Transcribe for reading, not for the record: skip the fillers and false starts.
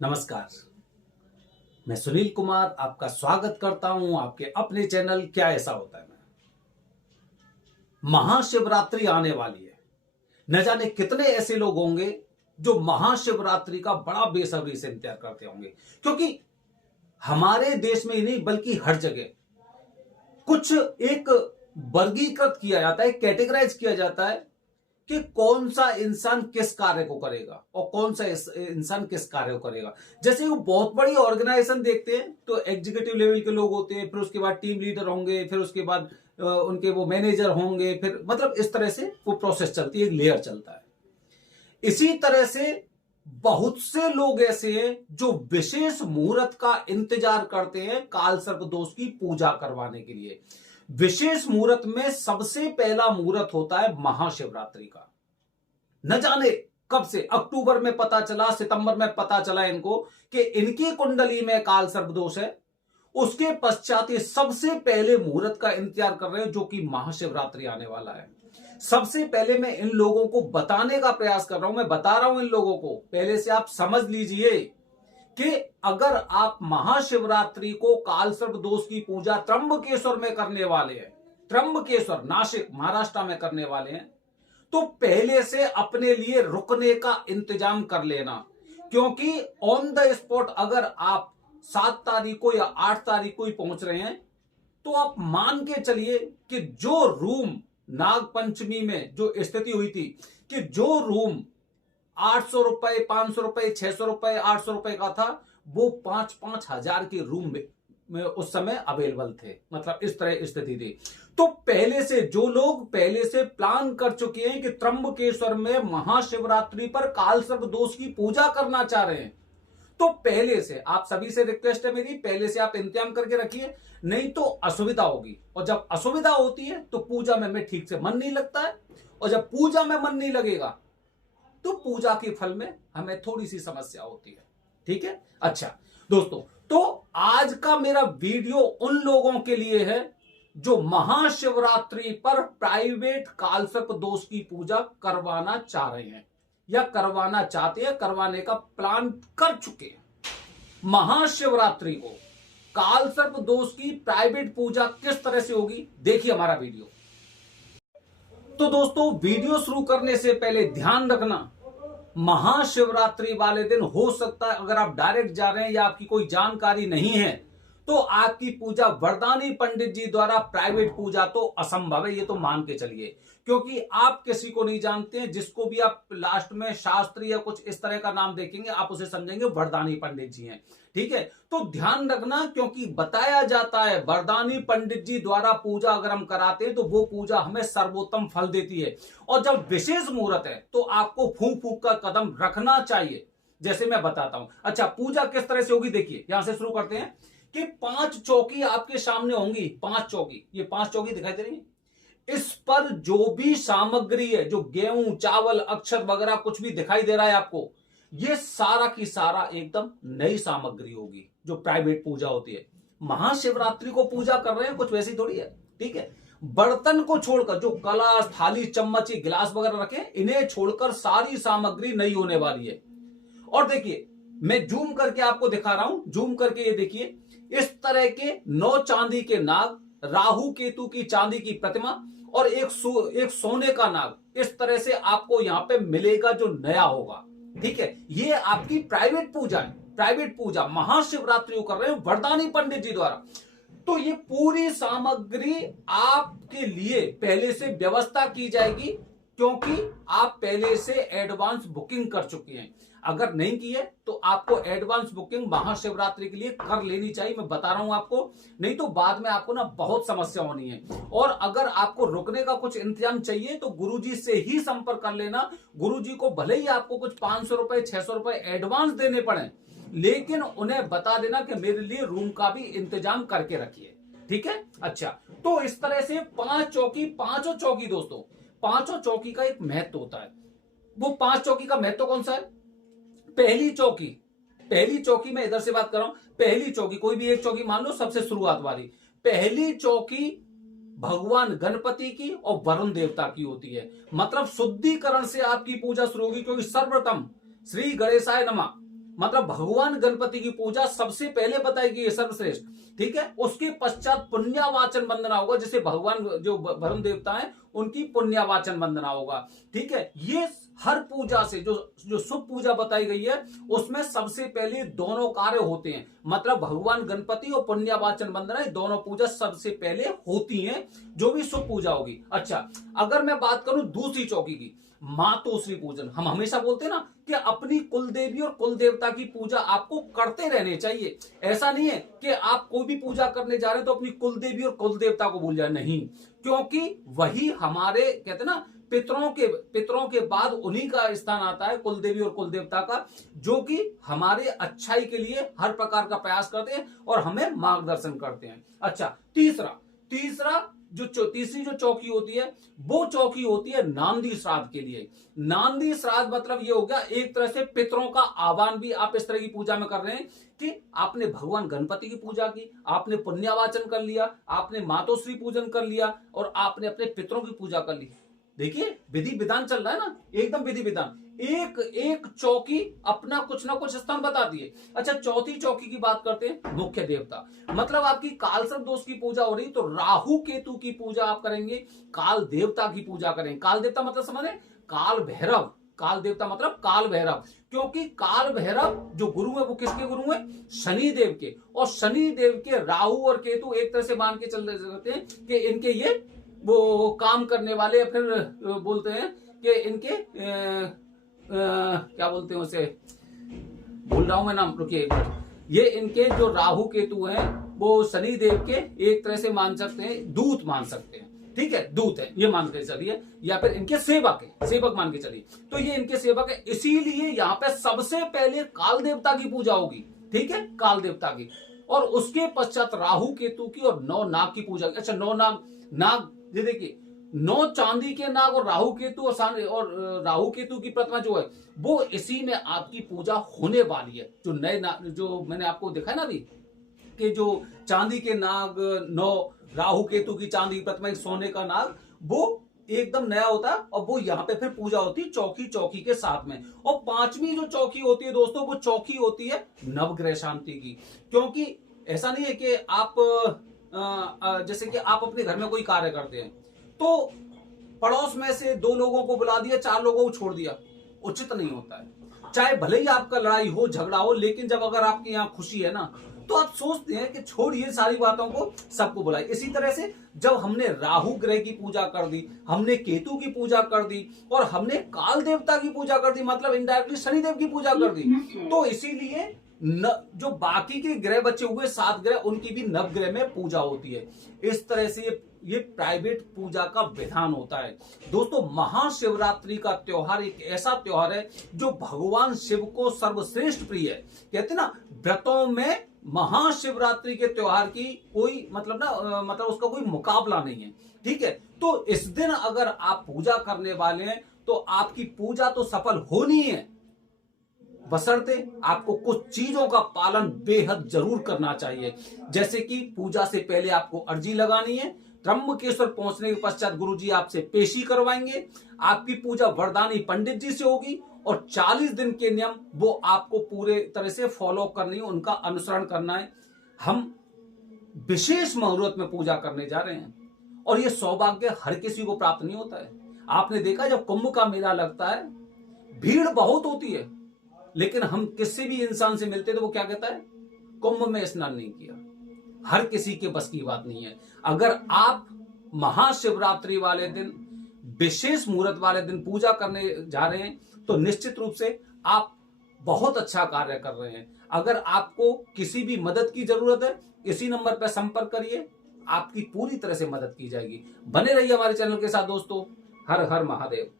नमस्कार। मैं सुनील कुमार आपका स्वागत करता हूं आपके अपने चैनल क्या ऐसा होता है में। महाशिवरात्रि आने वाली है। न जाने कितने ऐसे लोग होंगे जो महाशिवरात्रि का बड़ा बेसब्री से इंतजार करते होंगे, क्योंकि हमारे देश में ही नहीं बल्कि हर जगह कुछ एक वर्गीकृत किया जाता है, कैटेगराइज किया जाता है कि कौन सा इंसान किस कार्य को करेगा और कौन सा इंसान किस कार्य को करेगा। जैसे वो बहुत बड़ी ऑर्गेनाइजेशन देखते हैं तो एग्जीक्यूटिव लेवल के लोग होते हैं, फिर उसके बाद टीम लीडर होंगे, फिर उसके बाद उनके वो मैनेजर होंगे, फिर मतलब इस तरह से वो प्रोसेस चलती है, एक लेयर चलता है। इसी तरह से बहुत से लोग ऐसे हैं जो विशेष मुहूर्त का इंतजार करते हैं काल सर्प दोष की पूजा करवाने के लिए। विशेष मुहूर्त में सबसे पहला मुहूर्त होता है महाशिवरात्रि का। न जाने कब से, अक्टूबर में पता चला, सितंबर में पता चला इनको कि इनकी कुंडली में काल सर्प दोष है। उसके पश्चात ये सबसे पहले मुहूर्त का इंतजार कर रहे हैं जो कि महाशिवरात्रि आने वाला है। सबसे पहले मैं इन लोगों को बताने का प्रयास कर रहा हूं, मैं बता रहा हूं इन लोगों को, पहले से आप समझ लीजिए कि अगर आप महाशिवरात्रि को काल सर्प दोष की पूजा त्र्यंबकेश्वर में करने वाले हैं, त्र्यंबकेश्वर नासिक महाराष्ट्र में करने वाले हैं, तो पहले से अपने लिए रुकने का इंतजाम कर लेना। क्योंकि ऑन द स्पॉट अगर आप 7 तारीख को या 8 तारीख को ही पहुंच रहे हैं तो आप मान के चलिए कि जो रूम नाग पंचमी में जो स्थिति हुई थी कि जो रूम 800 रुपए, 500 रुपए, 600 रुपए, 800 रुपए का था, वो 5-5 हजार के रूम में उस समय अवेलेबल थे। मतलब इस तरह स्थिति थी। तो पहले से जो लोग पहले से प्लान कर चुके हैं कि त्र्यंबकेश्वर में महाशिवरात्रि पर काल सर्प दोष की पूजा करना चाह रहे हैं, तो पहले से आप सभी से रिक्वेस्ट है मेरी, पहले से आप इंतजाम करके रखिए, नहीं तो असुविधा होगी। और जब असुविधा होती है तो पूजा में ठीक से मन नहीं लगता है, और जब पूजा में मन नहीं लगेगा तो पूजा के फल में हमें थोड़ी सी समस्या होती है। ठीक है। अच्छा दोस्तों, तो आज का मेरा वीडियो उन लोगों के लिए है जो महाशिवरात्रि पर प्राइवेट काल सर्प दोष की पूजा करवाना चाह रहे हैं या करवाना चाहते हैं, करवाने का प्लान कर चुके हैं। महाशिवरात्रि को काल सर्प दोष की प्राइवेट पूजा किस तरह से होगी, देखिए हमारा वीडियो। तो दोस्तों, वीडियो शुरू करने से पहले ध्यान रखना, महाशिवरात्रि वाले दिन हो सकता है अगर आप डायरेक्ट जा रहे हैं या आपकी कोई जानकारी नहीं है तो आपकी पूजा वरदानी पंडित जी द्वारा प्राइवेट पूजा तो असंभव है, ये तो मान के चलिए, क्योंकि आप किसी को नहीं जानते हैं। जिसको भी आप लास्ट में शास्त्री या कुछ इस तरह का नाम देखेंगे आप उसे समझेंगे वरदानी पंडित जी हैं। ठीक है। तो ध्यान रखना, क्योंकि बताया जाता है वरदानी पंडित जी द्वारा पूजा अगर हम कराते हैं तो वो पूजा हमें सर्वोत्तम फल देती है। और जब विशेष मुहूर्त है तो आपको फूंक फूंक का कदम रखना चाहिए, जैसे मैं बताता हूं। अच्छा, पूजा किस तरह से होगी देखिए, यहां से शुरू करते हैं कि 5 चौकी आपके सामने होंगी। 5 चौकी, ये 5 चौकी दिखाई दे रही है। इस पर जो भी सामग्री है, जो गेहूं, चावल, अक्षर वगैरह कुछ भी दिखाई दे रहा है आपको, ये सारा की सारा एकदम नई सामग्री होगी जो प्राइवेट पूजा होती है। महाशिवरात्रि को पूजा कर रहे हैं, कुछ वैसी थोड़ी है। ठीक है। बर्तन को छोड़कर जो कलश, थाली, चम्मच, गिलास वगैरह रखे, इन्हें छोड़कर सारी सामग्री नई होने वाली है। और देखिए, मैं जूम करके आपको दिखा रहा हूं, जूम करके ये देखिए, इस तरह के 9 चांदी के नाग, राहु केतु की चांदी की प्रतिमा और एक सोने का नाग, इस तरह से आपको यहां पे मिलेगा जो नया होगा। ठीक है। ये आपकी प्राइवेट पूजा है, प्राइवेट पूजा महाशिवरात्रि को कर रहे हैं वरदानी पंडित जी द्वारा। तो ये पूरी सामग्री आपके लिए पहले से व्यवस्था की जाएगी, क्योंकि आप पहले से एडवांस बुकिंग कर चुके हैं। अगर नहीं की है तो आपको एडवांस बुकिंग महाशिवरात्रि के लिए कर लेनी चाहिए, मैं बता रहा हूं आपको, नहीं तो बाद में आपको ना बहुत समस्या होनी है। और अगर आपको रुकने का कुछ इंतजाम चाहिए तो गुरुजी से ही संपर्क कर लेना। गुरुजी को भले ही आपको कुछ 500 रुपए, 600 रुपए एडवांस देने पड़े, लेकिन उन्हें बता देना कि मेरे लिए रूम का भी इंतजाम करके रखिए। ठीक है। अच्छा, तो इस तरह से 5 चौकी, पांचों चौकी दोस्तों, पांचों चौकी का एक महत्व होता है। वो 5 चौकी का महत्व कौन सा है? पहली चौकी, पहली चौकी में इधर से बात कर रहा हूं, पहली चौकी कोई भी एक चौकी मान लो, सबसे शुरुआत वाली पहली चौकी भगवान गणपति की और वरुण देवता की होती है। मतलब शुद्धिकरण से आपकी पूजा शुरू होगी, क्योंकि सर्वप्रथम श्री गणेशाय नमः मतलब भगवान गणपति की पूजा सबसे पहले बताई गई है सर्वश्रेष्ठ, ठीक है। उसके पश्चात पुण्यावाचन वंदना होगा, जैसे भगवान जो वरुण देवता है उनकी पुण्यावाचन वंदना होगा, ठीक है। ये हर पूजा से जो शुभ पूजा बताई गई है उसमें सबसे पहले दोनों कार्य होते हैं, मतलब भगवान गणपति और पुण्यावाचन वंदना दोनों पूजा सबसे पहले होती हैं जो भी शुभ पूजा होगी। अच्छा, अगर मैं बात करूं दूसरी चौकी की, मातोश्री पूजन, हम हमेशा बोलते हैं ना कि अपनी कुल देवी और कुल देवता की पूजा आपको करते रहने चाहिए। ऐसा नहीं है कि आप कोई भी पूजा करने जा रहे हैं तो अपनी कुल देवी और कुल देवता को भूल जाए, नहीं, क्योंकि वही हमारे कहते ना पितरों के बाद उन्हीं का स्थान आता है, कुल देवी और कुल देवता का, जो कि हमारे अच्छाई के लिए हर प्रकार का प्रयास करते हैं और हमें मार्गदर्शन करते हैं। अच्छा, तीसरी जो चौकी होती है वो चौकी होती है नांदी श्राद्ध के लिए। नांदी श्राद्ध मतलब ये हो गया एक तरह से पितरों का आह्वान भी आप इस तरह की पूजा में कर रहे हैं कि आपने भगवान गणपति की पूजा की, आपने पुण्यावाचन कर लिया, आपने मातोश्री पूजन कर लिया और आपने अपने पितरों की पूजा कर ली। देखिए विधि विधान चल रहा है ना, एकदम विधि विधान, एक एक चौकी अपना कुछ ना कुछ स्थान बताती है। अच्छा, चौथी चौकी की बात करते हैं, मुख्य देवता, मतलब आपकी कालसर्प दोष की पूजा हो रही तो राहु केतु की पूजा आप करेंगे, काल देवता की पूजा करेंगे। काल देवता मतलब समझ रहे, काल भैरव, काल देवता मतलब काल भैरव, क्योंकि काल भैरव जो गुरु है वो किसके गुरु है, शनि देव के, और शनि देव के राहु और केतु एक तरह से मान के चल रहे हैं कि इनके ये वो काम करने वाले, फिर बोलते हैं कि इनके क्या बोलते हैं उसे, भूल रहा हूं मैं नाम, रुकिए एक मिनट, ये इनके जो राहु केतु हैं वो शनि देव के एक तरह से मान सकते हैं, दूत मान सकते हैं, ठीक है, दूत है ये मान के चलिए, या फिर इनके सेवक है, सेवक मान के चलिए, तो ये इनके सेवक है, इसीलिए यहाँ पे सबसे पहले काल देवता की पूजा होगी, ठीक है, काल देवता की, और उसके पश्चात राहु केतु की और 9 नाग की पूजा। अच्छा, 9 नाग, ये देखिए 9 चांदी के नाग और राहु केतु और राहु केतु की प्रतिमा जो है वो इसी में आपकी पूजा होने वाली है। जो नए जो मैंने आपको दिखा ना अभी कि जो चांदी के नाग, 9 राहु केतु की चांदी की प्रतिमा, एक सोने का नाग, वो एकदम नया होता है और वो यहाँ पे फिर पूजा होती है चौकी के साथ में। और 5वीं जो चौकी होती है दोस्तों, वो चौकी होती है नवग्रह शांति की, क्योंकि ऐसा नहीं है कि आप जैसे कि आप अपने घर में कोई कार्य करते हैं तो पड़ोस में से 2 लोगों को बुला दिया, 4 लोगों को छोड़ दिया, उचित नहीं होता है। चाहे भले ही आपका लड़ाई हो, झगड़ा हो, लेकिन जब अगर आपके यहाँ खुशी है ना तो आप सोचते हैं कि छोड़िए सारी बातों को, सबको बुलाए। इसी तरह से जब हमने राहु ग्रह की पूजा कर दी, हमने केतु की पूजा कर दी और हमने काल देवता की पूजा कर दी, मतलब इनडायरेक्टली शनिदेव की पूजा कर दी, तो इसीलिए जो बाकी के ग्रह बचे हुए 7 ग्रह, उनकी भी नवग्रह में पूजा होती है। इस तरह से ये प्राइवेट पूजा का विधान होता है। दोस्तों, महाशिवरात्रि का त्योहार एक ऐसा त्योहार है जो भगवान शिव को सर्वश्रेष्ठ प्रिय है। कहते ना, व्रतों में महाशिवरात्रि के त्योहार की कोई मतलब उसका कोई मुकाबला नहीं है, ठीक है। तो इस दिन अगर आप पूजा करने वाले हैं तो आपकी पूजा तो सफल होनी है, बशर्ते आपको कुछ चीजों का पालन बेहद जरूर करना चाहिए। जैसे कि पूजा से पहले आपको अर्जी लगानी है, त्र्यंबकेश्वर पहुंचने के पश्चात गुरुजी आपसे पेशी करवाएंगे, आपकी पूजा वरदानी पंडित जी से होगी और 40 दिन के नियम वो आपको पूरे तरह से फॉलो करनी है, उनका अनुसरण करना है। हम विशेष मुहूर्त में पूजा करने जा रहे हैं और ये सौभाग्य हर किसी को प्राप्त नहीं होता है। आपने देखा जब कुंभ का मेला लगता है, भीड़ बहुत होती है, लेकिन हम किसी भी इंसान से मिलते तो वो क्या कहता है, कुंभ में स्नान नहीं किया। हर किसी के बस की बात नहीं है। अगर आप महाशिवरात्रि वाले दिन, विशेष मुहूर्त वाले दिन पूजा करने जा रहे हैं तो निश्चित रूप से आप बहुत अच्छा कार्य कर रहे हैं। अगर आपको किसी भी मदद की जरूरत है, इसी नंबर पर संपर्क करिए, आपकी पूरी तरह से मदद की जाएगी। बने रहिए हमारे चैनल के साथ दोस्तों। हर हर महादेव।